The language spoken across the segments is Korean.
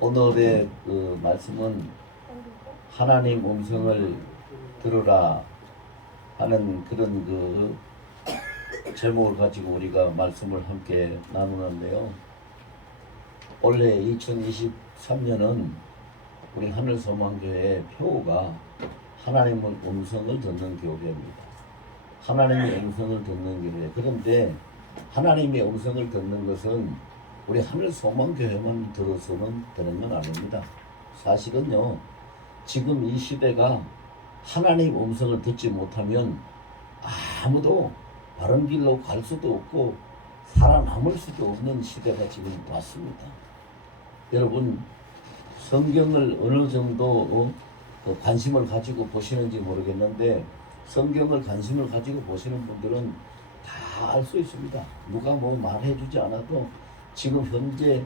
오늘의 그 말씀은 하나님 음성을 들으라 하는 그런 그 제목을 가지고 우리가 말씀을 함께 나누는데요. 올해 2023년은 우리 하늘소망교회의 표어가 하나님의 음성을 듣는 교회입니다. 하나님의 음성을 듣는 교회. 그런데 하나님의 음성을 듣는 것은 우리 하늘소망교회만 들어서는 되는 건 아닙니다. 사실은요, 지금 이 시대가 하나님 음성을 듣지 못하면 아무도 바른 길로 갈 수도 없고 살아남을 수도 없는 시대가 지금 왔습니다. 여러분, 성경을 어느 정도 관심을 가지고 보시는지 모르겠는데, 성경을 관심을 가지고 보시는 분들은 다 알 수 있습니다. 누가 뭐 말해주지 않아도 지금 현재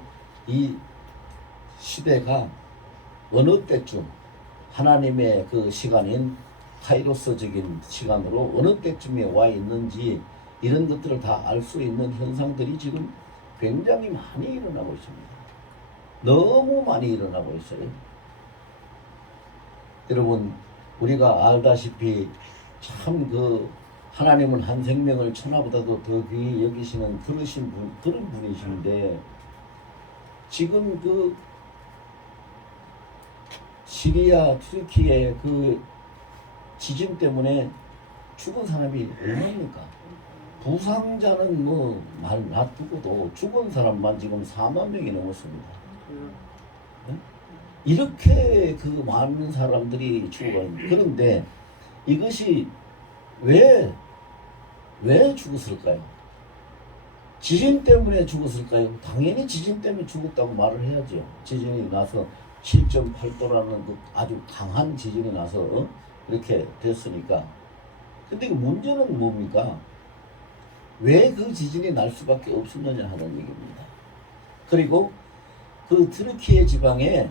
이 시대가 어느 때쯤 하나님의 그 시간인 카이로스적인 시간으로 어느 때쯤에 와 있는지 이런 것들을 다 알 수 있는 현상들이 지금 굉장히 많이 일어나고 있습니다. 너무 많이 일어나고 있어요. 여러분, 우리가 알다시피 참 그 하나님은 한 생명을 천하보다도 더 귀히 여기시는 그런 분이신데, 지금 그 시리아, 튀르키예 그 지진 때문에 죽은 사람이 얼마입니까? 부상자는 뭐 말 놔두고도 죽은 사람만 지금 4만 명이 넘었습니다. 네? 이렇게 그 많은 사람들이 죽어가는. 그런데 이것이 왜 죽었을까요? 지진 때문에 죽었을까요? 당연히 지진 때문에 죽었다고 말을 해야죠. 지진이 나서 7.8도라는 그 아주 강한 지진이 나서 이렇게 됐으니까. 근데 그 문제는 뭡니까? 왜 그 지진이 날 수밖에 없었느냐 하는 얘기입니다. 그리고 그 트르키예 지방에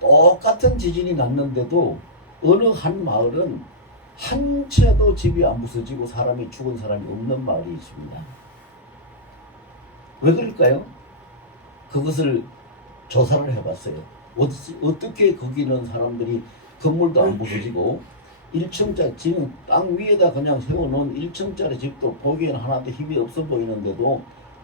똑같은 지진이 났는데도 어느 한 마을은 한 채도 집이 안 부서지고 사람이 죽은 사람이 없는 마을이 있습니다. 왜 그럴까요? 그것을 조사를 해봤어요. 어떻게 거기는 사람들이 건물도 안 부서지고 1층짜리 지금 땅 위에다 그냥 세워놓은 1층짜리 집도 보기에는 하나도 힘이 없어 보이는데도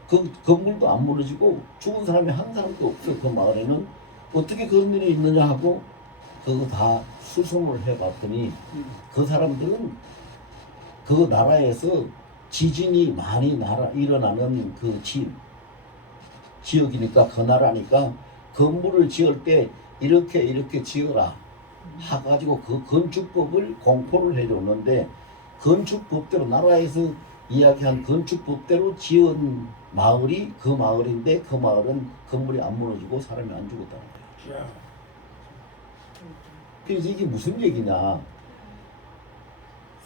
그 건물도 안 무너지고 죽은 사람이 한 사람도 없어. 그 마을에는 어떻게 그런 일이 있느냐 하고 그거 다 수송을 해봤더니 그 사람들은 그 나라에서 지진이 많이 일어나는 그 지역이니까, 그 나라니까 건물을 지을 때 이렇게 지어라 해가지고 그 건축법을 공포를 해줬는데, 건축법대로 나라에서 이야기한 건축법대로 지은 마을이 그 마을인데, 그 마을은 건물이 안 무너지고 사람이 안 죽었다는 거예요. 그래서 이게 무슨 얘기냐?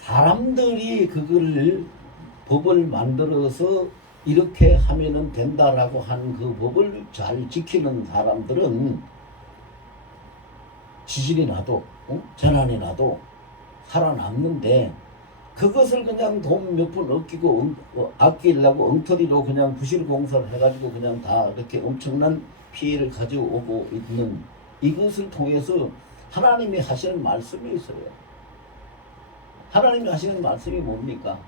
사람들이 그걸 법을 만들어서 이렇게 하면은 된다라고 한 그 법을 잘 지키는 사람들은 지진이 나도 재난이 나도 살아남는데, 그것을 그냥 돈 몇 푼 아끼려고 엉터리로 그냥 부실공사를 해가지고 그냥 다 이렇게 엄청난 피해를 가져오고 있는, 이것을 통해서 하나님이 하시는 말씀이 있어요. 하나님이 하시는 말씀이 뭡니까?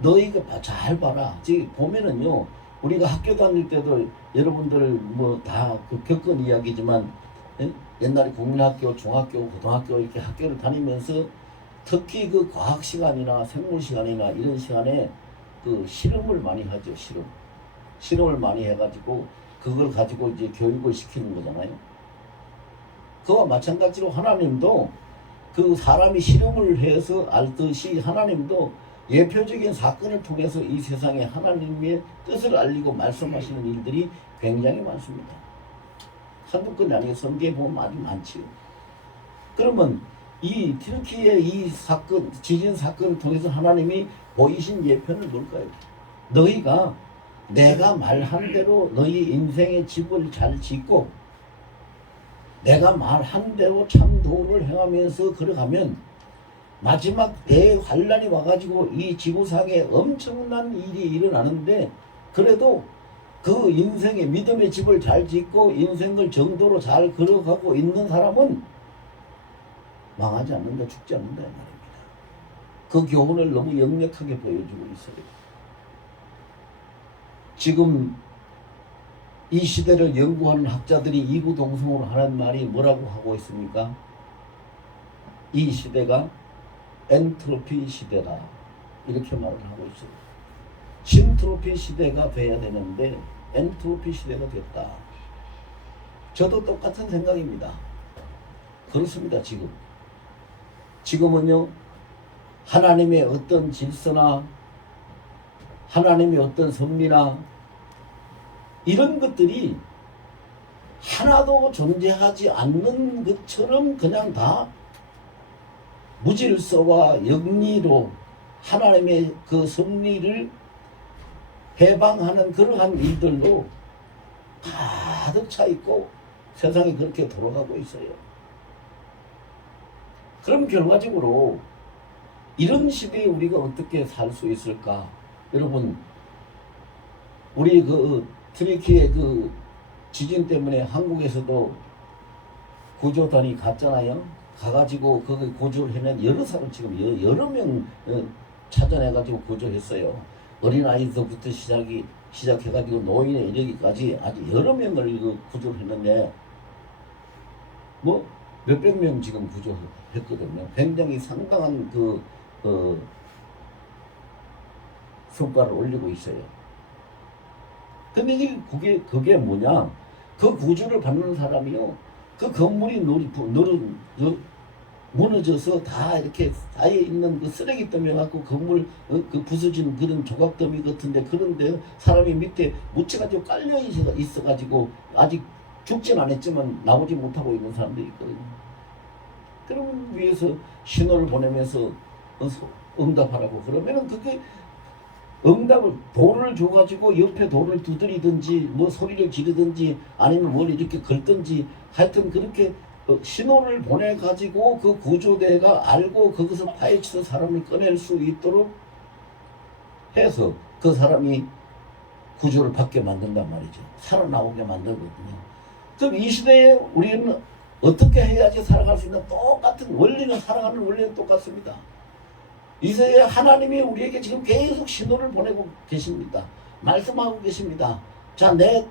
너희가 잘 봐라. 지금 보면은요, 우리가 학교 다닐 때도 여러분들 뭐 다 겪은 이야기지만, 옛날에 국민학교, 중학교, 고등학교 이렇게 학교를 다니면서 특히 그 과학 시간이나 생물 시간이나 이런 시간에 그 실험을 많이 하죠. 실험을 많이 해가지고 그걸 가지고 이제 교육을 시키는 거잖아요. 그와 마찬가지로 하나님도 그 사람이 실험을 해서 알듯이 하나님도 예표적인 사건을 통해서 이 세상에 하나님의 뜻을 알리고 말씀하시는 일들이 굉장히 많습니다. 한두 건이 아니고 성경에 보면 아주 많지요. 그러면 이 튀르키예 이 사건, 지진 사건을 통해서 하나님이 보이신 예표는 뭘까요? 너희가 내가 말한 대로 너희 인생의 집을 잘 짓고 내가 말한 대로 참 도를 행하면서 걸어가면 마지막 대환란이 와가지고 이 지구상에 엄청난 일이 일어나는데, 그래도 그 인생의 믿음의 집을 잘 짓고 인생을 정도로 잘 걸어가고 있는 사람은 망하지 않는다, 죽지 않는다 이 말입니다. 그 교훈을 너무 역력하게 보여주고 있어요. 지금 이 시대를 연구하는 학자들이 이구동성으로 하는 말이 뭐라고 하고 있습니까? 이 시대가 엔트로피 시대다, 이렇게 말을 하고 있어요. 신트로피 시대가 돼야 되는데 엔트로피 시대가 됐다. 저도 똑같은 생각입니다. 그렇습니다. 지금은요, 하나님의 어떤 질서나 하나님의 어떤 섭리나 이런 것들이 하나도 존재하지 않는 것처럼 그냥 다 무질서와 영리로 하나님의 그 섭리를 해방하는 그러한 일들로 가득 차 있고 세상이 그렇게 돌아가고 있어요. 그럼 결과적으로 이런 시대에 우리가 어떻게 살 수 있을까? 여러분, 우리 그 트리키의 그 지진 때문에 한국에서도 구조단이 갔잖아요. 가가지고 거기 구조를 해낸 여러 사람, 지금 여러 명 찾아내가지고 구조했어요. 어린아이들부터 시작해가지고 노인에 이르기까지 아주 여러 명을 구조를 했는데 뭐 몇백 명 지금 구조했거든요. 굉장히 상당한 성과를 올리고 있어요. 근데 그게 뭐냐? 그 구조를 받는 사람이요, 그 건물이 무너져서 다 이렇게 쌓여 있는 그 쓰레기 더미 갖고 건물 그 부서진 그런 조각 더미 같은데, 그런데 사람이 밑에 묻혀가지고 깔려 있어가지고 아직 죽진 않았지만 나오지 못하고 있는 사람들이 있거든요. 그러면 위에서 신호를 보내면서 응답하라고 그러면은 그게 응답을 돌을 줘가지고 옆에 돌을 두드리든지 뭐 소리를 지르든지 아니면 뭘 이렇게 긁든지 하여튼 그렇게 신호를 보내가지고 그 구조대가 알고 거기서 파헤쳐서 사람을 꺼낼 수 있도록 해서 그 사람이 구조를 받게 만든단 말이죠. 살아나오게 만들거든요. 그럼 이 시대에 우리는 어떻게 해야지 살아갈 수 있는 똑같은 원리는, 살아가는 원리는 똑같습니다. 이 시대에 하나님이 우리에게 지금 계속 신호를 보내고 계십니다. 말씀하고 계십니다. 자, 내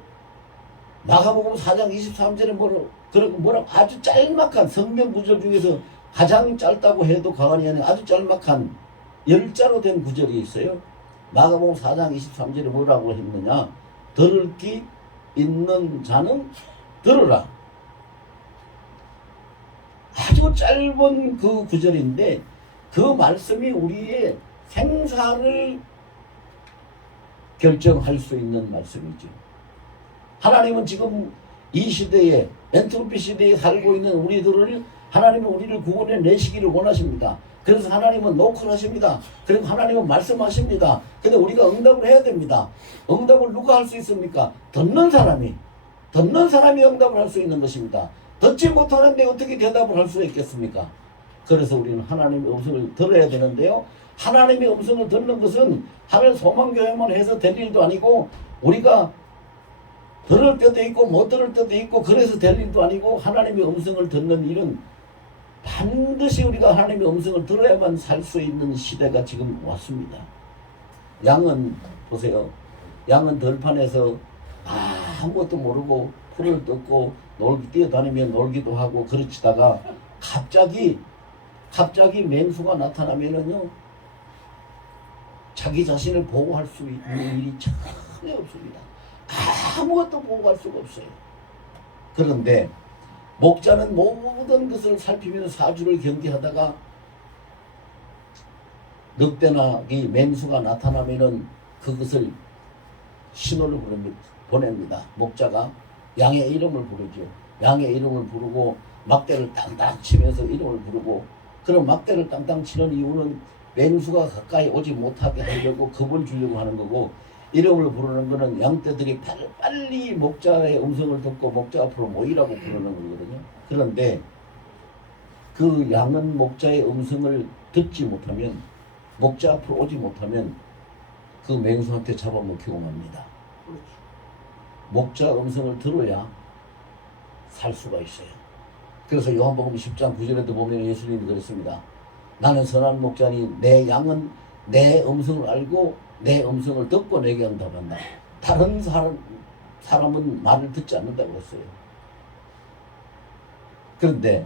마가복음 4장 23절에 뭐라고 아주 짤막한 성경 구절 중에서 가장 짧다고 해도 과언이 아닌 아주 짤막한 10자로 된 구절이 있어요. 마가복음 4장 23절에 뭐라고 했느냐? 들을 귀 있는 자는 들으라. 아주 짧은 그 구절인데 그 말씀이 우리의 생사를 결정할 수 있는 말씀이죠. 하나님은 지금 이 시대에, 엔트로피 시대에 살고 있는 우리들을, 하나님은 우리를 구원해 내시기를 원하십니다. 그래서 하나님은 노크를 하십니다. 그리고 하나님은 말씀하십니다. 근데 우리가 응답을 해야 됩니다. 응답을 누가 할 수 있습니까? 듣는 사람이 응답을 할 수 있는 것입니다. 듣지 못하는데 어떻게 대답을 할 수 있겠습니까? 그래서 우리는 하나님의 음성을 들어야 되는데요, 하나님의 음성을 듣는 것은 하늘 소망교회만 해서 될 일도 아니고, 우리가 들을 때도 있고 못 들을 때도 있고 그래서 될 일도 아니고, 하나님의 음성을 듣는 일은 반드시 우리가 하나님의 음성을 들어야만 살 수 있는 시대가 지금 왔습니다. 양은 보세요. 양은 들판에서 아무것도 모르고 풀을 뜯고 뛰어다니며 놀기도 하고 그러치다가 갑자기 맹수가 나타나면은요, 자기 자신을 보호할 수 있는 일이 전혀 없습니다. 아무것도 보호할 수가 없어요. 그런데 목자는 모든 것을 살피면서 사주를 경계하다가 늑대나 이 맹수가 나타나면은 그것을 신호를 보냅니다. 목자가 양의 이름을 부르죠. 양의 이름을 부르고 막대를 땅땅 치면서 이름을 부르고, 그럼 막대를 땅땅 치는 이유는 맹수가 가까이 오지 못하게 하려고 겁을 주려고 하는 거고, 이름을 부르는 것은 양떼들이 빨리 목자의 음성을 듣고 목자 앞으로 모이라고 부르는 거거든요. 그런데 그 양은 목자의 음성을 듣지 못하면, 목자 앞으로 오지 못하면 그 맹수한테 잡아먹히고 맙니다. 목자 음성을 들어야 살 수가 있어요. 그래서 요한복음 10장 9절에도 보면 예수님이 그랬습니다. 나는 선한 목자니 내 양은 내 음성을 알고 내 음성을 듣고 내게 응답한다. 다른 사람은 말을 듣지 않는다고 했어요. 그런데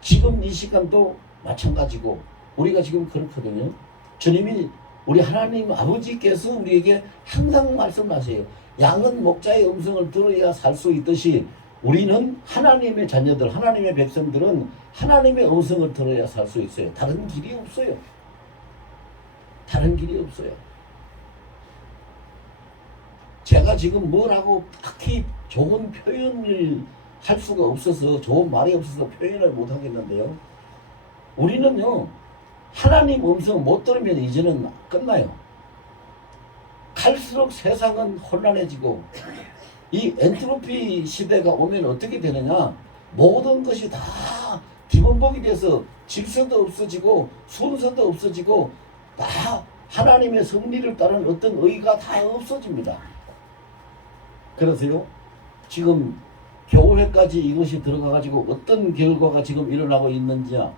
지금 이 시간도 마찬가지고 우리가 지금 그렇거든요. 주님이 우리 하나님 아버지께서 우리에게 항상 말씀하세요. 양은 목자의 음성을 들어야 살 수 있듯이 우리는 하나님의 자녀들, 하나님의 백성들은 하나님의 음성을 들어야 살 수 있어요. 다른 길이 없어요. 다른 길이 없어요. 제가 지금 뭐라고 딱히 좋은 표현을 할 수가 없어서, 좋은 말이 없어서 표현을 못 하겠는데요. 우리는요, 하나님 음성 못 들으면 이제는 끝나요. 갈수록 세상은 혼란해지고, 이 엔트로피 시대가 오면 어떻게 되느냐, 모든 것이 다 뒤범벅이 돼서 질서도 없어지고 순서도 없어지고 다 하나님의 섭리를 따른 어떤 의가 다 없어집니다. 그래서요, 지금 교회까지 이것이 들어가가지고 어떤 결과가 지금 일어나고 있느냐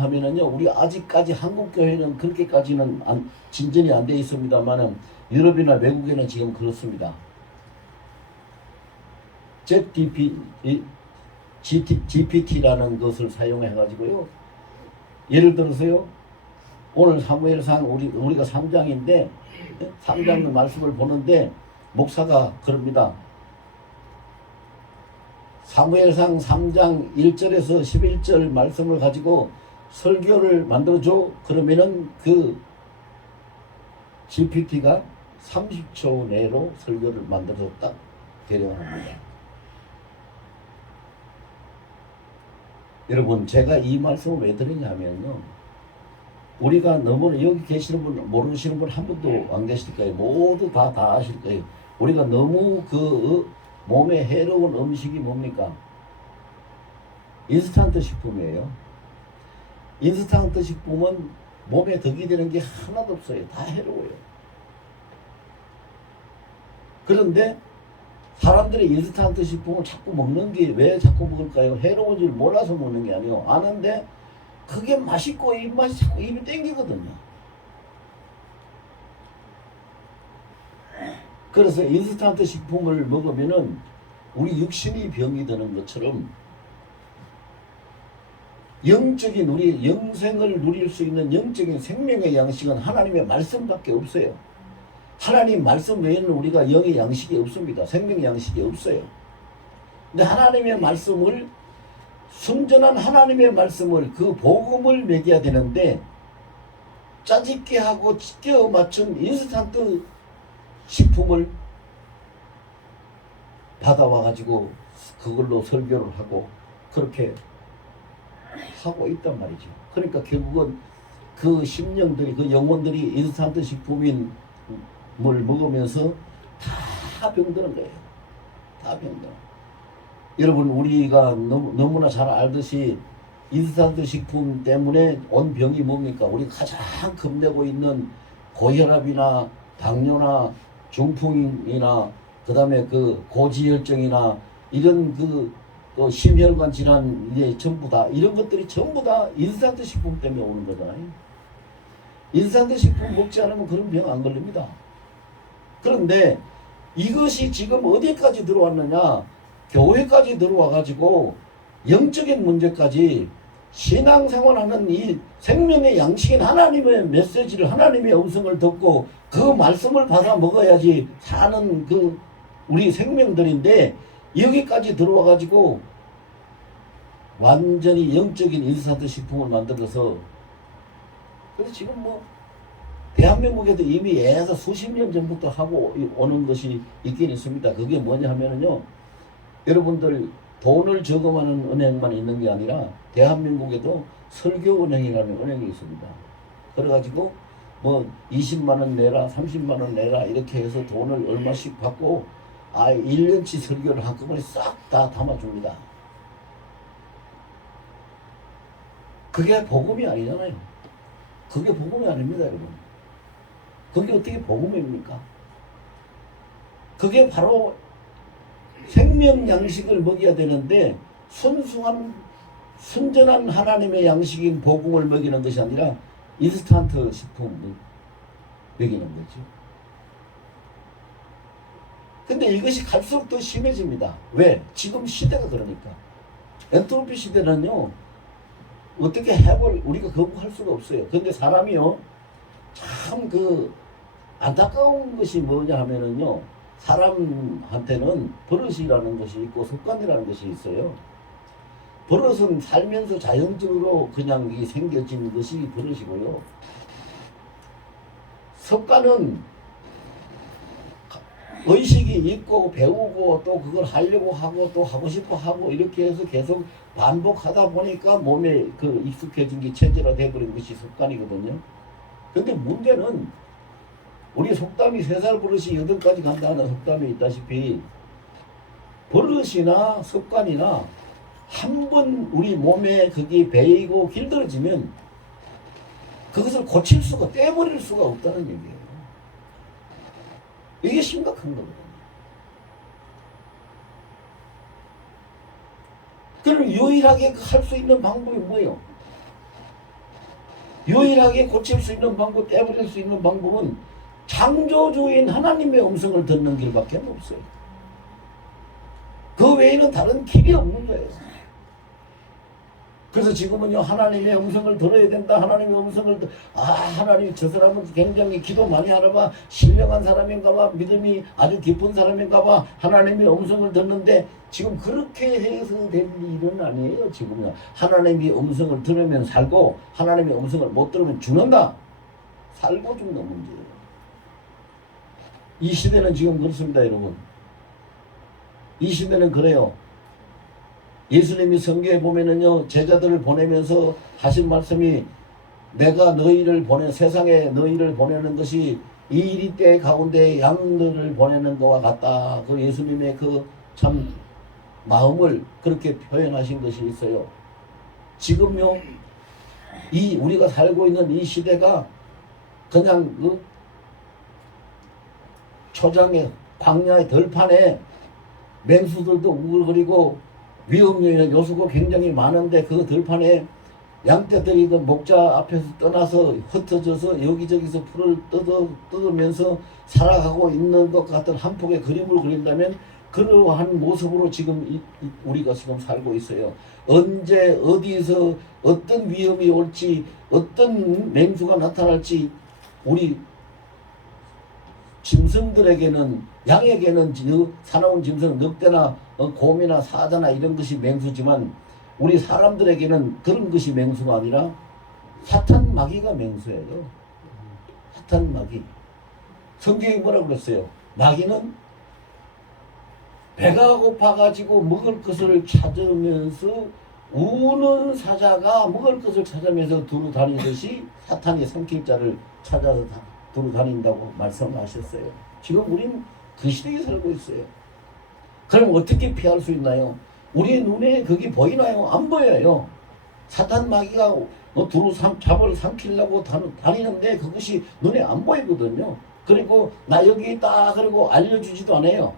하면은요, 우리 아직까지 한국 교회는 그렇게까지는 진전이 안 돼 있습니다만은 유럽이나 외국에는 지금 그렇습니다. GPT라는 것을 사용해가지고요, 예를 들어서요, 오늘 사무엘상 우리가 3장인데 3장 말씀을 보는데 목사가 그럽니다. 사무엘상 3장 1절에서 11절 말씀을 가지고 설교를 만들어줘. 그러면은 그 GPT가 30초 내로 설교를 만들어서 딱 데려갑니다. 여러분, 제가 이 말씀을 왜 드리냐면요, 우리가 너무 여기 계시는 분, 모르시는 분 한 분도 안 계실 거예요. 모두 다 아실 거예요. 우리가 너무 그 몸에 해로운 음식이 뭡니까? 인스턴트 식품이에요. 인스턴트 식품은 몸에 덕이 되는 게 하나도 없어요. 다 해로워요. 그런데 사람들이 인스턴트 식품을 자꾸 먹는 게 왜 자꾸 먹을까요? 해로운 줄 몰라서 먹는 게 아니에요. 아는데 그게 맛있고 입맛이 자꾸 입이 땡기거든요. 그래서 인스턴트 식품을 먹으면은 우리 육신이 병이 드는 것처럼 영적인 우리 영생을 누릴 수 있는 영적인 생명의 양식은 하나님의 말씀밖에 없어요. 하나님 말씀 외에는 우리가 영의 양식이 없습니다. 생명의 양식이 없어요. 근데 하나님의 말씀을, 순전한 하나님의 말씀을, 그 복음을 먹여야 되는데 짜집게 하고 끼워 맞춘 인스턴트 식품을 받아와 가지고 그걸로 설교를 하고 그렇게 하고 있단 말이죠. 그러니까 결국은 그 심령들이, 그 영혼들이 인스턴트 식품인 물 먹으면서 다 병드는 거예요. 다 병들어. 여러분, 우리가 너무나 잘 알듯이 인스턴트 식품 때문에 온 병이 뭡니까? 우리 가장 겁내고 있는 고혈압이나 당뇨나 중풍이나 그 다음에 그 고지혈증이나 이런 또 심혈관 질환, 이제 전부 다 이런 것들이 전부 다 인스턴트 식품 때문에 오는 거잖아요. 인스턴트 식품 먹지 않으면 그런 병 안 걸립니다. 그런데 이것이 지금 어디까지 들어왔느냐? 교회까지 들어와 가지고 영적인 문제까지, 신앙생활하는 이 생명의 양식인 하나님의 메시지를, 하나님의 음성을 듣고 그 말씀을 받아 먹어야지 사는 그 우리 생명들인데, 여기까지 들어와 가지고 완전히 영적인 인스턴트 식품을 만들어서, 그래서 지금 뭐 대한민국에도 이미 애서 수십 년 전부터 하고 오는 것이 있긴 있습니다. 그게 뭐냐 하면은요, 여러분들 돈을 저금하는 은행만 있는 게 아니라 대한민국에도 설교은행이라는 은행이 있습니다. 그래가지고 뭐 20만 원 내라, 30만 원 내라 이렇게 해서 돈을 얼마씩 받고 1년치 설교를 한꺼번에 싹 다 담아줍니다. 그게 복음이 아니잖아요. 그게 복음이 아닙니다, 여러분. 그게 어떻게 복음입니까? 그게 바로 생명 양식을 먹여야 되는데 순수한 순전한 하나님의 양식인 복음을 먹이는 것이 아니라 인스턴트 식품을 먹이는 거죠. 근데 이것이 갈수록 더 심해집니다. 왜? 지금 시대가 그러니까. 엔트로피 시대는요, 어떻게 우리가 거부할 수가 없어요. 근데 사람이요, 참 안타까운 것이 뭐냐 하면은요, 사람한테는 버릇이라는 것이 있고 습관이라는 것이 있어요. 버릇은 살면서 자연적으로 그냥 생겨진 것이 버릇이고요. 습관은 의식이 있고 배우고 또 그걸 하려고 하고 또 하고 싶어 하고 이렇게 해서 계속 반복하다 보니까 몸에 익숙해진 게 체질화 돼버린 것이 습관이거든요. 근데 문제는 우리 속담이 3살 버릇이 8까지 간다는 속담이 있다시피 버릇이나 습관이나 한 번 우리 몸에 그게 배이고 길들어지면 그것을 고칠 수가 떼버릴 수가 없다는 얘기예요. 이게 심각한 거거든요. 그럼 유일하게 할 수 있는 방법이 뭐예요? 유일하게 고칠 수 있는 방법, 떼버릴 수 있는 방법은 창조주인 하나님의 음성을 듣는 길밖에 없어요. 그 외에는 다른 길이 없는 거예요. 그래서 지금은요, 하나님의 음성을 들어야 된다. 하나님의 음성을 하나님 저 사람은 굉장히 기도 많이 하나 봐. 신령한 사람인가 봐. 믿음이 아주 깊은 사람인가 봐. 하나님의 음성을 듣는데 지금 그렇게 해서 될 일은 아니에요. 지금요. 하나님의 음성을 들으면 살고 하나님의 음성을 못 들으면 죽는다. 살고 죽는 문제예요. 이 시대는 지금 그렇습니다, 여러분. 이 시대는 그래요. 예수님이 성경에 보면은요, 제자들을 보내면서 하신 말씀이 내가 세상에 너희를 보내는 것이 이리 때 가운데 양들을 보내는 것과 같다. 그 예수님의 참 마음을 그렇게 표현하신 것이 있어요. 지금요, 우리가 살고 있는 이 시대가 그냥 초장에 광야의 들판에 맹수들도 우글거리고 위험요인 요소가 굉장히 많은데 그 들판에 양떼들이 목자 앞에서 떠나서 흩어져서 여기저기서 풀을 뜯으면서 살아가고 있는 것 같은 한 폭의 그림을 그린다면 그러한 모습으로 지금 우리가 지금 살고 있어요. 언제 어디서 어떤 위험이 올지 어떤 맹수가 나타날지 우리 짐승들에게는 양에게는 사나운 짐승 늑대나 곰이나 사자나 이런 것이 맹수지만 우리 사람들에게는 그런 것이 맹수가 아니라 사탄 마귀가 맹수예요. 사탄 마귀. 성경이 뭐라고 그랬어요? 마귀는 배가 고파가지고 먹을 것을 찾으면서 우는 사자가 먹을 것을 찾으면서 두루 다니듯이 사탄이 삼킬 자를 찾아서 두루 다닌다고 말씀하셨어요. 지금 우린 그 시대에 살고 있어요. 그럼 어떻게 피할 수 있나요? 우리 눈에 그게 보이나요? 안 보여요. 사탄 마귀가 두루 잡을 삼키려고 다니는데 그것이 눈에 안 보이거든요. 그리고 나 여기 있다 그러고 알려주지도 않아요.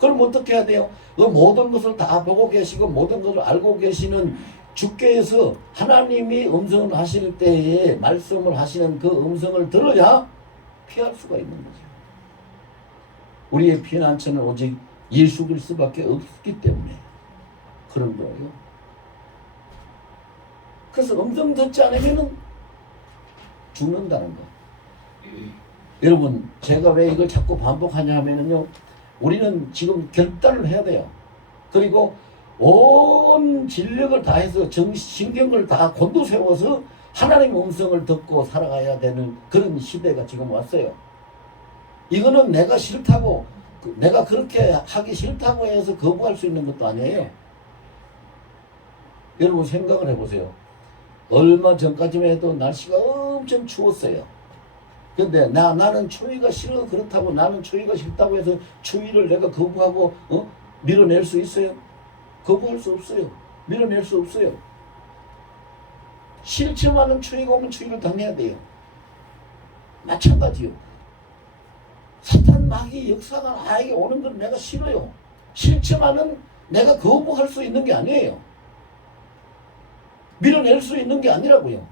그럼 어떻게 해야 돼요? 그 모든 것을 다 보고 계시고 모든 것을 알고 계시는 주께서 하나님이 음성을 하실 때에 말씀을 하시는 그 음성을 들어야 피할 수가 있는 거죠. 우리의 피난처는 오직 예수 그리스도밖에 없기 때문에 그런 거예요. 그래서 음성 듣지 않으면 죽는다는 거. 여러분, 제가 왜 이걸 자꾸 반복하냐 하면은요, 우리는 지금 결단을 해야 돼요. 그리고 온 진력을 다해서 신경을 다 곤두세워서 하나님의 음성을 듣고 살아가야 되는 그런 시대가 지금 왔어요. 이거는 내가 싫다고, 내가 그렇게 하기 싫다고 해서 거부할 수 있는 것도 아니에요. 여러분 생각을 해보세요. 얼마 전까지만 해도 날씨가 엄청 추웠어요. 근데 나는 추위가 싫어 그렇다고 나는 추위가 싫다고 해서 추위를 내가 거부하고 밀어낼 수 있어요? 거부할 수 없어요. 밀어낼 수 없어요. 싫지만은 추위가 오면 추위를 당해야 돼요. 마찬가지요. 사탄 이런 마귀 역사가 나에게 오는 건 내가 싫어요. 싫지만은 내가 거부할 수 있는 게 아니에요. 밀어낼 수 있는 게 아니라고요.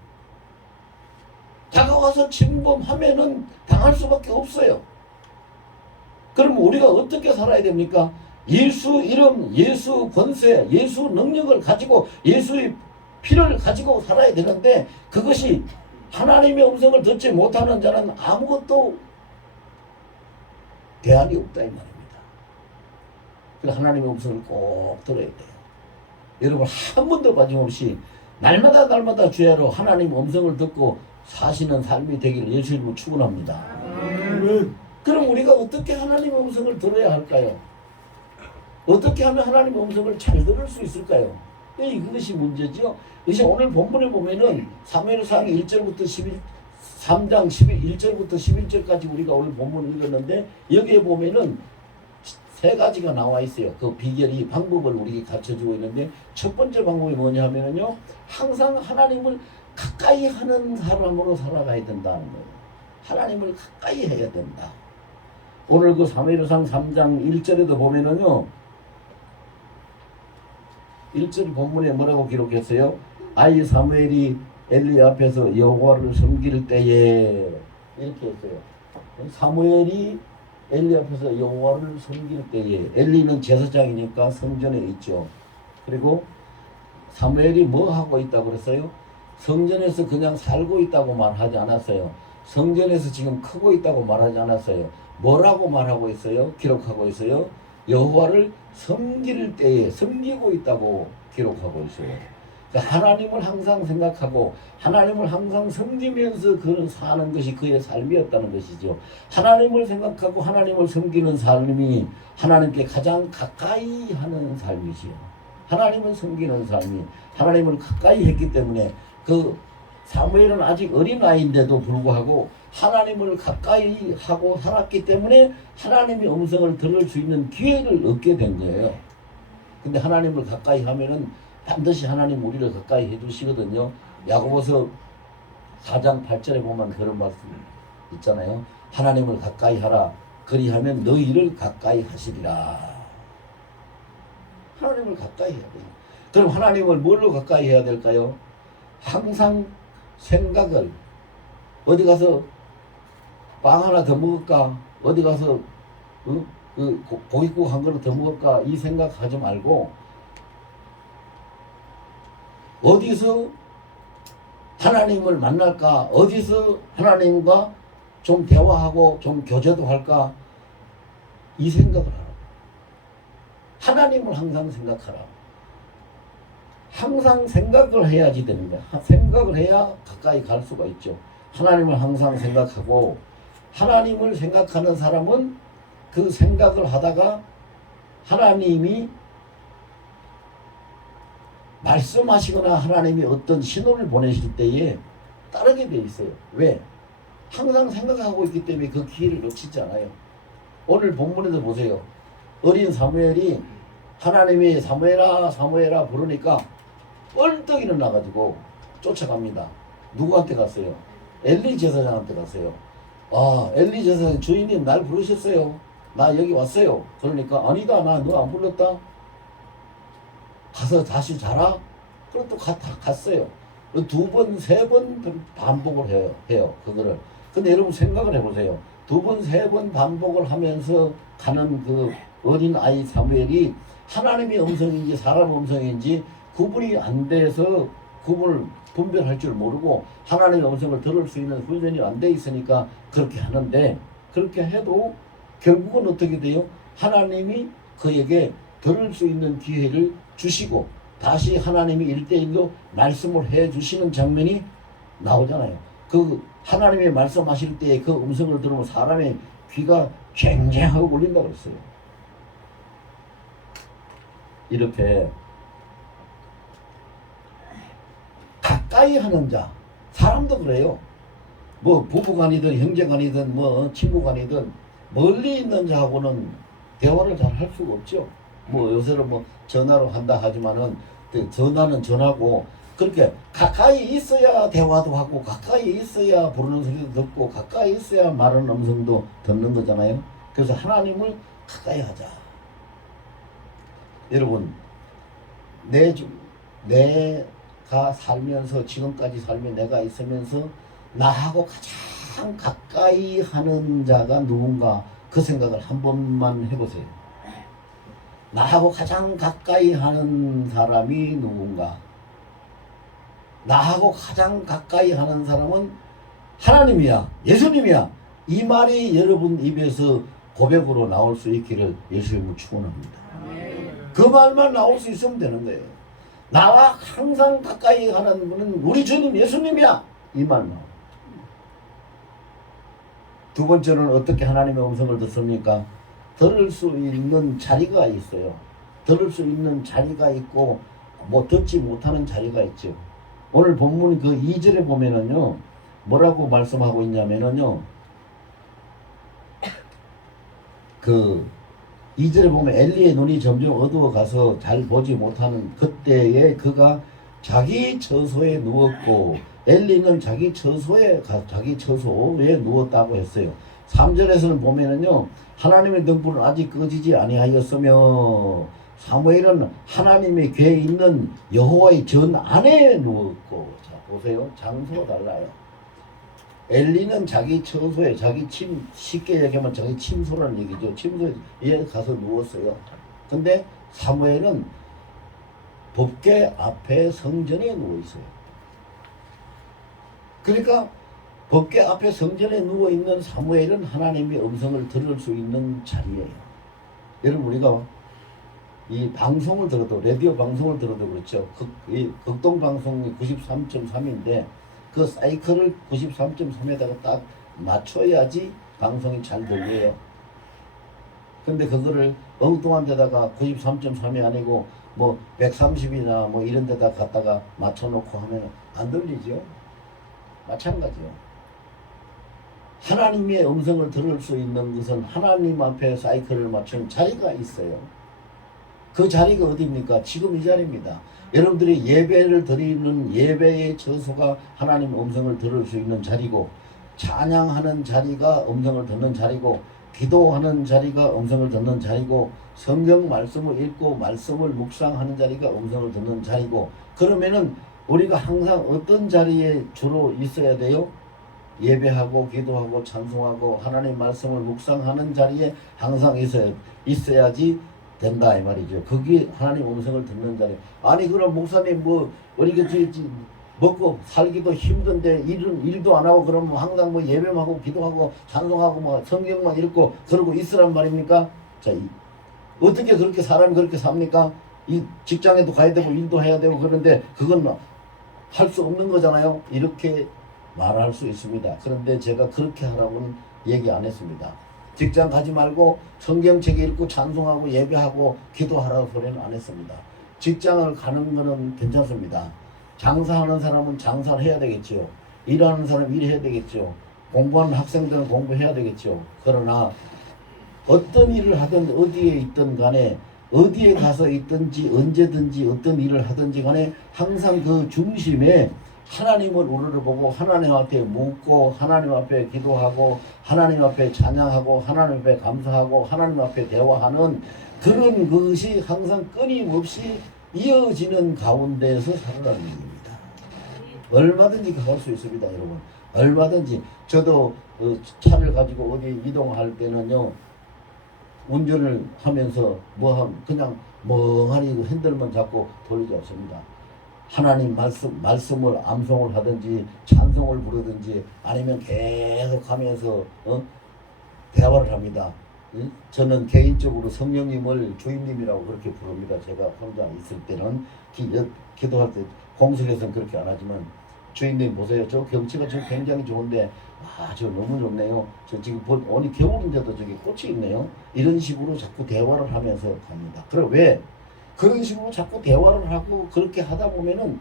다가와서 침범하면은 당할 수밖에 없어요. 그럼 우리가 어떻게 살아야 됩니까? 예수 이름, 예수 권세, 예수 능력을 가지고 예수의 피를 가지고 살아야 되는데 그것이 하나님의 음성을 듣지 못하는 자는 아무것도 대안이 없다 이 말입니다. 그래서 하나님의 음성을 꼭 들어야 돼요. 여러분 한 번도 빠짐없이 날마다 주야로 하나님의 음성을 듣고 사시는 삶이 되기를 예수님으로 축원합니다. 그럼 우리가 어떻게 하나님의 음성을 들어야 할까요? 어떻게 하면 하나님의 음성을 잘 들을 수 있을까요? 그것이 문제죠. 그래서 오늘 본문에 보면은 사무엘상 1절부터 3장 1절부터 11절까지 우리가 오늘 본문을 읽었는데 여기에 보면은 세 가지가 나와 있어요. 그 비결이 방법을 우리에게 가르쳐주고 있는데 첫 번째 방법이 뭐냐 하면은요. 항상 하나님을 가까이 하는 사람으로 살아가야 된다는 거예요. 하나님을 가까이 해야 된다. 오늘 그 사무엘상 3장 1절에도 보면은요. 1절 본문에 뭐라고 기록했어요? 아이 사무엘이 엘리 앞에서 여호와를 섬길 때에 이렇게 했어요. 사무엘이 엘리 앞에서 여호와를 섬길 때에 엘리는 제사장이니까 성전에 있죠. 그리고 사무엘이 뭐 하고 있다고 그랬어요? 성전에서 그냥 살고 있다고 말하지 않았어요. 성전에서 지금 크고 있다고 말하지 않았어요. 뭐라고 말하고 있어요? 기록하고 있어요. 여호와를 섬길 때에 섬기고 있다고 기록하고 있어요. 그러니까 하나님을 항상 생각하고 하나님을 항상 섬기면서 그 사는 것이 그의 삶이었다는 것이죠. 하나님을 생각하고 하나님을 섬기는 삶이 하나님께 가장 가까이 하는 삶이지요. 하나님을 섬기는 삶이 하나님을 가까이 했기 때문에 그 사무엘은 아직 어린아이인데도 불구하고 하나님을 가까이 하고 살았기 때문에 하나님의 음성을 들을 수 있는 기회를 얻게 된 거예요. 근데 하나님을 가까이 하면은 반드시 하나님 우리를 가까이 해주시거든요. 야고보서 4장 8절에 보면 그런 말씀 있잖아요. 하나님을 가까이 하라. 그리하면 너희를 가까이 하시리라. 하나님을 가까이 해야 돼요. 그럼 하나님을 뭘로 가까이 해야 될까요? 항상 생각을 어디 가서 빵 하나 더 먹을까? 어디 가서 고깃국 한 그릇 더 먹을까? 이 생각하지 말고 어디서 하나님을 만날까? 어디서 하나님과 좀 대화하고 좀 교제도 할까? 이 생각을 하라. 하나님을 항상 생각하라. 항상 생각을 해야지 됩니다. 생각을 해야 가까이 갈 수가 있죠. 하나님을 항상 생각하고 하나님을 생각하는 사람은 그 생각을 하다가 하나님이 말씀하시거나 하나님이 어떤 신호를 보내실 때에 따르게 돼 있어요. 왜? 항상 생각하고 있기 때문에 그 기회를 놓치지 않아요. 오늘 본문에도 보세요. 어린 사무엘이 하나님이 사무엘아 사무엘아 부르니까 뻘떡 일어나가지고 쫓아갑니다. 누구한테 갔어요? 엘리 제사장한테 갔어요. 아, 엘리 제사장 주인님 날 부르셨어요. 나 여기 왔어요. 그러니까 아니다 나 너 안 불렀다. 가서 다시 자라. 그럼 또 갔어요. 두 번, 세 번 반복을 해요. 그거를. 근데 여러분 생각을 해보세요. 두 번, 세 번 반복을 하면서 가는 그 어린 아이 사무엘이 하나님의 음성인지 사람 음성인지 구분이 안 돼서 구분을 분별할 줄 모르고 하나님의 음성을 들을 수 있는 훈련이 안 돼 있으니까 그렇게 하는데 그렇게 해도 결국은 어떻게 돼요? 하나님이 그에게 들을 수 있는 기회를 주시고 다시 하나님이 1대1로 말씀을 해 주시는 장면이 나오잖아요. 그 하나님의 말씀하실 때에 그 음성을 들으면 사람의 귀가 쟁쟁하고 울린다고 그랬어요. 이렇게 가까이 하는 자, 사람도 그래요. 뭐 부부간이든 형제간이든 뭐 친구간이든 멀리 있는 자하고는 대화를 잘 할 수가 없죠. 뭐 요새는 뭐 전화로 한다 하지만은 전화는 전화고 그렇게 가까이 있어야 대화도 하고 가까이 있어야 부르는 소리도 듣고 가까이 있어야 말하는 음성도 듣는 거잖아요. 그래서 하나님을 가까이 하자. 여러분, 내가 살면서, 지금까지 살며 내가 있으면서 나하고 가장 가까이 하는 자가 누군가, 그 생각을 한 번만 해보세요. 나하고 가장 가까이 하는 사람이 누군가. 나하고 가장 가까이 하는 사람은 하나님이야, 예수님이야. 이 말이 여러분 입에서 고백으로 나올 수 있기를 예수님을 축원합니다. 그 말만 나올 수 있으면 되는 거예요. 나와 항상 가까이 하는 분은 우리 주님 예수님이야. 이 말만. 두 번째는 어떻게 하나님의 음성을 듣습니까? 들을 수 있는 자리가 있어요. 들을 수 있는 자리가 있고 뭐 듣지 못하는 자리가 있죠. 오늘 본문 그 2절에 보면은요, 뭐라고 말씀하고 있냐면은요, 그 2절에 보면 엘리의 눈이 점점 어두워 가서 잘 보지 못하는 그때에 그가 자기 처소에 누웠고, 엘리는 자기 처소에 누웠다고 했어요. 3절에서는 보면은요, 하나님의 등불은 아직 꺼지지 아니하였으며 사무엘은 하나님의 궤에 있는 여호와의 전 안에 누웠고. 자, 보세요. 장소가 달라요. 엘리는 자기 처소에, 쉽게 얘기하면 자기 침소라는 얘기죠. 침소에 가서 누웠어요. 근데 사무엘은 법궤 앞에 성전에 누워 있어요. 그러니까 법궤 앞에 성전에 누워 있는 사무엘은 하나님의 음성을 들을 수 있는 자리예요. 여러분, 우리가 이 방송을 들어도, 라디오 방송을 들어도 그렇죠. 이 극동 방송이 93.3인데 그 사이클을 93.3에다가 딱 맞춰야지 방송이 잘 들려요. 근데 그거를 엉뚱한 데다가 93.3이 아니고 뭐 130이나 뭐 이런 데다 갖다가 맞춰놓고 하면 안 들리죠. 마찬가지요. 하나님의 음성을 들을 수 있는 것은 하나님 앞에 사이클을 맞춘 자리가 있어요. 그 자리가 어디입니까? 지금 이 자리입니다. 여러분들이 예배를 드리는 예배의 처소가 하나님 음성을 들을 수 있는 자리고, 찬양하는 자리가 음성을 듣는 자리고, 기도하는 자리가 음성을 듣는 자리고, 성경 말씀을 읽고 말씀을 묵상하는 자리가 음성을 듣는 자리고. 그러면은 우리가 항상 어떤 자리에 주로 있어야 돼요? 예배하고 기도하고 찬송하고 하나님 말씀을 묵상하는 자리에 항상 있어야지 된다 이 말이죠. 그게 하나님 음성을 듣는 자리. 아니 그럼 목사님 뭐 우리가 먹고 살기도 힘든데 일도 안 하고 그러면 항상 뭐 예배만 하고 기도하고 찬송하고 뭐 성경만 읽고 그러고 있으란 말입니까? 자, 어떻게 그렇게 사람이 그렇게 삽니까? 이 직장에도 가야 되고 일도 해야 되고 그런데 그건 할 수 없는 거잖아요. 이렇게 말할 수 있습니다. 그런데 제가 그렇게 하라고는 얘기 안 했습니다. 직장 가지 말고 성경책 읽고 찬송하고 예배하고 기도하라고 소리는 안 했습니다. 직장을 가는 거는 괜찮습니다. 장사하는 사람은 장사를 해야 되겠죠. 일하는 사람은 일해야 되겠죠. 공부하는 학생들은 공부해야 되겠죠. 그러나 어떤 일을 하든 어디에 있든 간에 어디에 가서 있든지 언제든지 어떤 일을 하든지 간에 항상 그 중심에 하나님을 우러러보고 하나님 앞에 묻고 하나님 앞에 기도하고 하나님 앞에 찬양하고 하나님 앞에 감사하고 하나님 앞에 대화하는 그런 것이 항상 끊임없이 이어지는 가운데서 살아가는 일입니다. 얼마든지 갈 수 있습니다, 여러분. 얼마든지. 저도 차를 가지고 어디 이동할 때는요, 운전을 하면서 그냥 멍하니 핸들만 잡고 돌리지 않습니다. 하나님 말씀을 암송을 하든지 찬송을 부르든지 아니면 계속 하면서 대화를 합니다. 저는 개인적으로 성령님을 주인님이라고 그렇게 부릅니다. 제가 혼자 있을 때는 기도할 때 공석에서는 그렇게 안 하지만 주인님 보세요. 저 경치가 지금 굉장히 좋은데 저 너무 좋네요. 저 지금 오늘 겨울인데도 저기 꽃이 있네요. 이런 식으로 자꾸 대화를 하면서 갑니다. 그럼 왜? 그런 식으로 자꾸 대화를 하고 그렇게 하다 보면은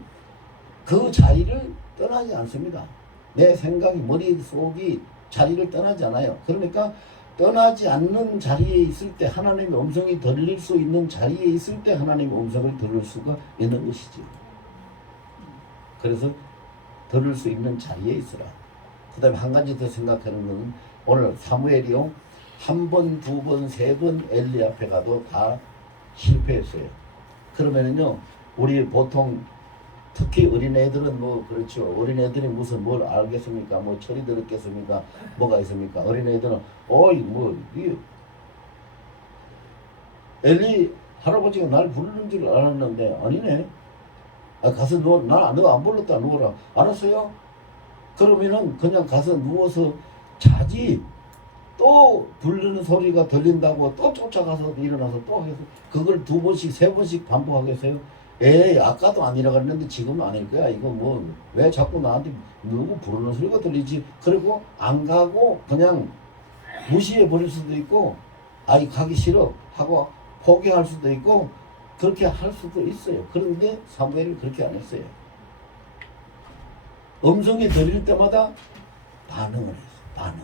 그 자리를 떠나지 않습니다. 내 생각이 머릿속이 자리를 떠나지 않아요. 그러니까 떠나지 않는 자리에 있을 때 하나님의 음성이 들릴 수 있는 자리에 있을 때 하나님의 음성을 들을 수가 있는 것이지. 그래서 들을 수 있는 자리에 있으라. 그 다음에 한 가지 더 생각하는 것은 오늘 사무엘이요, 한 번, 두 번, 세 번 엘리 앞에 가도 다 실패했어요. 그러면은요, 우리 보통 특히 어린애들은 뭐 그렇죠. 어린애들이 무슨 뭘 알겠습니까? 뭐 철이 들었겠습니까? 뭐가 있습니까? 어린애들은 어이 이 엘리 할아버지가 날 부르는 줄 알았는데 아니네. 아 가서 누워. 너가 안 불렀다 누워라. 알았어요? 그러면은 그냥 가서 누워서 자지. 또 부르는 소리가 들린다고 또 쫓아가서 일어나서 또 해서 그걸 두 번씩 세 번씩 반복하겠어요? 에이 아까도 안 일어났는데 지금은 아닐 거야. 이거 뭐 왜 자꾸 나한테 누구 부르는 소리가 들리지? 그리고 안 가고 그냥 무시해 버릴 수도 있고 아이 가기 싫어 하고 포기할 수도 있고 그렇게 할 수도 있어요. 그런데 사무엘이 그렇게 안 했어요. 음성이 들릴 때마다 반응을 했어요. 반응.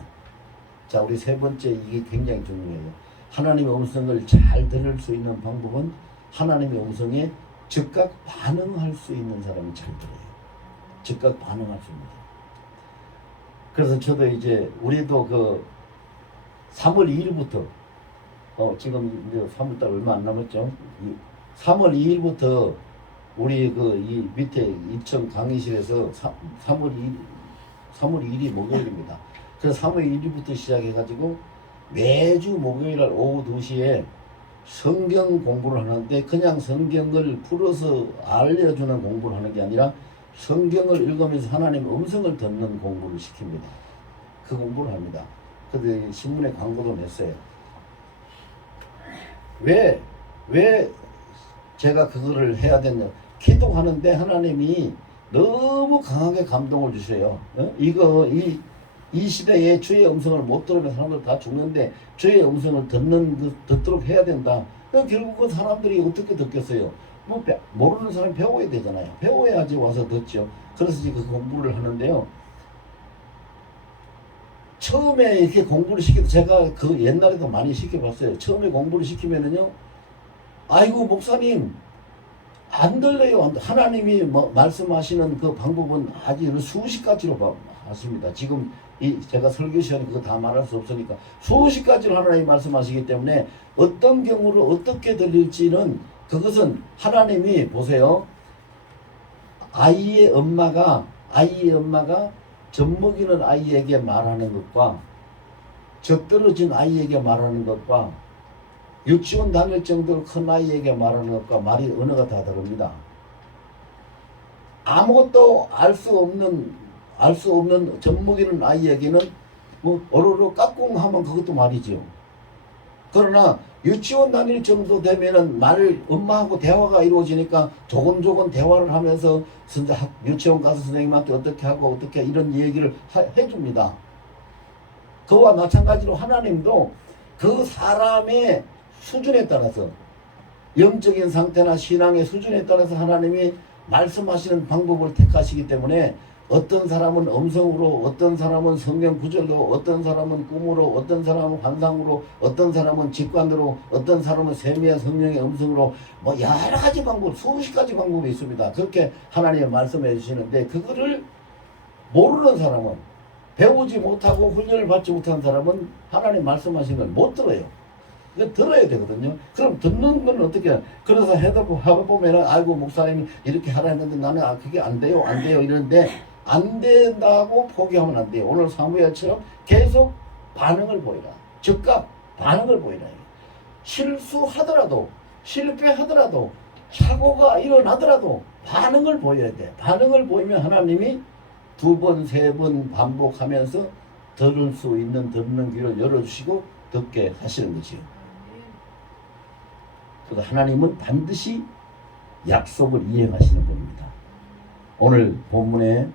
자, 우리 세 번째 이게 굉장히 중요해요. 하나님의 음성을 잘 들을 수 있는 방법은 하나님의 음성에 즉각 반응할 수 있는 사람이 잘 들어요. 즉각 반응할 수 있는 사람. 그래서 저도 이제 우리도 그 3월 2일부터 지금 이제 3월달 얼마 안 남았죠. 3월 2일부터 우리 그 이 밑에 이천 강의실에서 3월 2일이 목요일입니다. 그래서 3월 1일부터 시작해가지고 매주 목요일날 오후 2시에 성경 공부를 하는데 그냥 성경을 풀어서 알려주는 공부를 하는 게 아니라 성경을 읽으면서 하나님의 음성을 듣는 공부를 시킵니다. 그 공부를 합니다. 그런데 신문에 광고도 냈어요. 왜 제가 그거를 해야 되냐. 기도하는데 하나님이 너무 강하게 감동을 주세요. 이 시대에 주의 음성을 못 들으면 사람들 다 죽는데 주의 음성을 듣도록 해야 된다. 결국은 사람들이 어떻게 듣겠어요? 뭐 모르는 사람이 배워야 되잖아요. 배워야지 와서 듣죠. 그래서 그 공부를 하는데요. 처음에 이렇게 공부를 시켜도 제가 그 옛날에도 많이 시켜봤어요. 처음에 공부를 시키면은요. 아이고 목사님 안 들려요. 하나님이 말씀하시는 그 방법은 아주 수십 가지로 맞습니다. 지금 제가 설교 시간에 그거 다 말할 수 없으니까 수십 가지로 하나님이 말씀하시기 때문에 어떤 경우로 어떻게 들릴지는 그것은 하나님이 보세요. 아이의 엄마가 젖먹이는 아이에게 말하는 것과 젖떨어진 아이에게 말하는 것과 유치원 다닐 정도로 큰 아이에게 말하는 것과 말이 언어가 다 다릅니다. 아무것도 알 수 없는 젖먹이는 아이에게는 뭐 어로로 까꿍 하면 그것도 말이죠. 그러나 유치원 다닐 정도 되면은 엄마하고 대화가 이루어지니까 조곤조곤 대화를 하면서 유치원 가서 선생님한테 어떻게 하고 어떻게 이런 얘기를 해줍니다. 그와 마찬가지로 하나님도 그 사람의 수준에 따라서 영적인 상태나 신앙의 수준에 따라서 하나님이 말씀하시는 방법을 택하시기 때문에 어떤 사람은 음성으로, 어떤 사람은 성경 구절로, 어떤 사람은 꿈으로, 어떤 사람은 환상으로, 어떤 사람은 직관으로, 어떤 사람은 세미한 성령의 음성으로 뭐 여러 가지 방법, 수십 가지 방법이 있습니다. 그렇게 하나님이 말씀해 주시는데 그거를 모르는 사람은 배우지 못하고 훈련을 받지 못한 사람은 하나님 말씀하시는 걸 못 들어요. 이거 들어야 되거든요. 그럼 듣는 건 어떻게 해요? 그래서 하다 보면은 아이고 목사님이 이렇게 하라 했는데 나는 그게 안 돼요 이러는데 안 된다고 포기하면 안 돼요. 오늘 사무엘처럼 계속 반응을 보이라. 즉각 반응을 보이라. 실수하더라도 실패하더라도 사고가 일어나더라도 반응을 보여야 돼. 반응을 보이면 하나님이 두 번, 세 번 반복하면서 들을 수 있는 듣는 귀를 열어주시고 듣게 하시는 것이요. 그래서 하나님은 반드시 약속을 이행하시는 분입니다. 오늘 본문에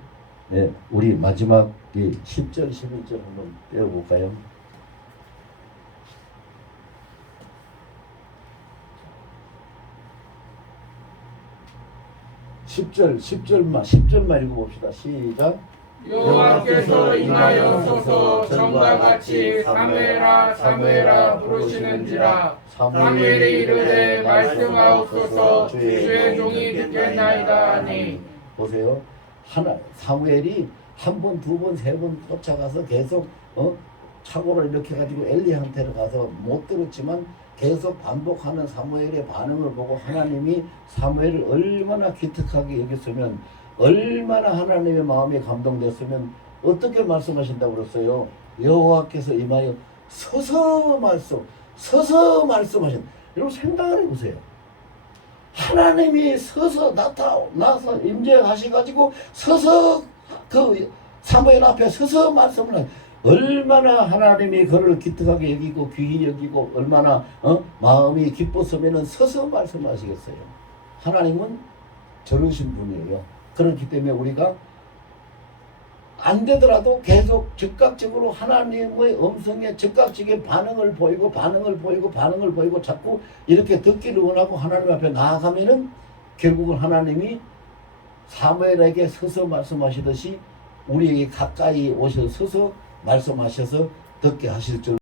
우리 마지막 10절, 11절 한번 떼어볼까요? 10절만 읽어봅시다. 시작. 여호와께서 임하여소서 전과 같이 사무엘아 사무엘아 부르시는지라. 사무엘이 이르되 말씀하옵소서 주의 종이 듣겠나이다 하니. 보세요. 사무엘이 한 번, 두 번, 세 번 쫓아가서 계속 착오를 이렇게 가지고 엘리한테로 가서 못 들었지만 계속 반복하는 사무엘의 반응을 보고 하나님이 사무엘을 얼마나 기특하게 여겼으면, 얼마나 하나님의 마음이 감동됐으면 어떻게 말씀하신다고 그랬어요? 여호와께서 임하여 서서 말씀하신. 여러분 생각을 해보세요. 하나님이 서서 나타나서 임재하셔가지고 서서 그 사무엘 앞에 서서 말씀을 하신. 얼마나 하나님이 그를 기특하게 여기고 귀히 여기고 얼마나 마음이 기뻤으면 서서 말씀하시겠어요. 하나님은 저러신 분이에요. 그렇기 때문에 우리가 안 되더라도 계속 즉각적으로 하나님의 음성에 즉각적인 반응을 보이고 자꾸 이렇게 듣기를 원하고 하나님 앞에 나아가면은 결국은 하나님이 사무엘에게 서서 말씀하시듯이 우리에게 가까이 오셔서 말씀하셔서 듣게 하실 줄